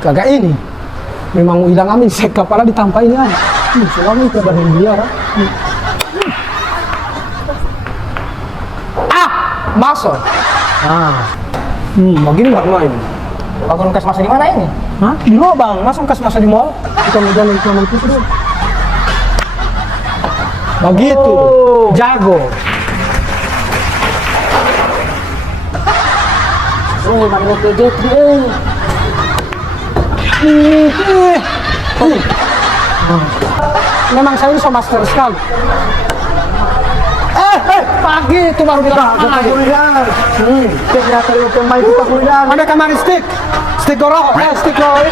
Kagak ini. Memang mau hilang amin, kepala ditampain kan. Selama itu ada yang dia. Masuk. Begini nggak main. Abang kas masa di mana ini? Hah? Di mall bang, masa kas masa di mall? Kita mau jalan ke itu dulu. Begitu, jago. Mana ke Jetri? Memang saya ini so master sekali. Pagi itu baru bilang. Kuliah. Ternyata lu pemain kita kuliah. Ada kemarin stick gorok, stick gorok.